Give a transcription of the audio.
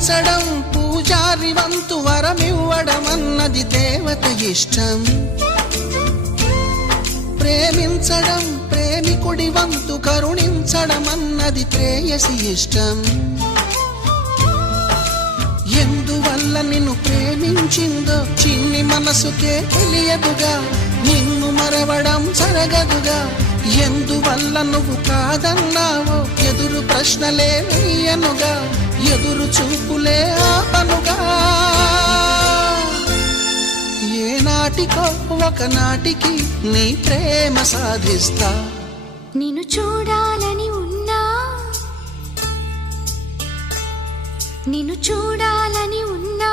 పూజించడం పూజారి వంతు వరమివ్వడం అన్నది దేవత ఇష్టం. ప్రేమించడం ప్రేమికుడి వంతు కరుణించడం అన్నది ప్రేయసి ఇష్టం. ఎందువల్ల నిన్ను ప్రేమించిందో చిన్ని మనసుకే తెలియదుగా, నిన్ను మరవడం జరగదుగా. ఎందువల్ల నువ్వు కాదన్నావో ఎదురు ప్రశ్నలే వేయనుగా, ఎదురు చూపులే ఆపనుగా. ఏనాటికో ఒకనాటికి నీ ప్రేమ సాధిస్తా. నిన్ను చూడాలని ఉన్నా, నిన్ను చూడాలని ఉన్నా